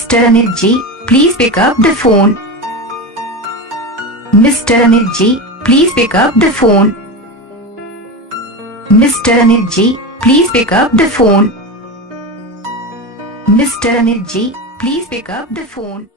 Mr. Anil ji, please pick up the phone. Mr. Anil ji, please pick up the phone. Mr. Anil ji, please pick up the phone. Mr. Anil ji, please pick up the phone.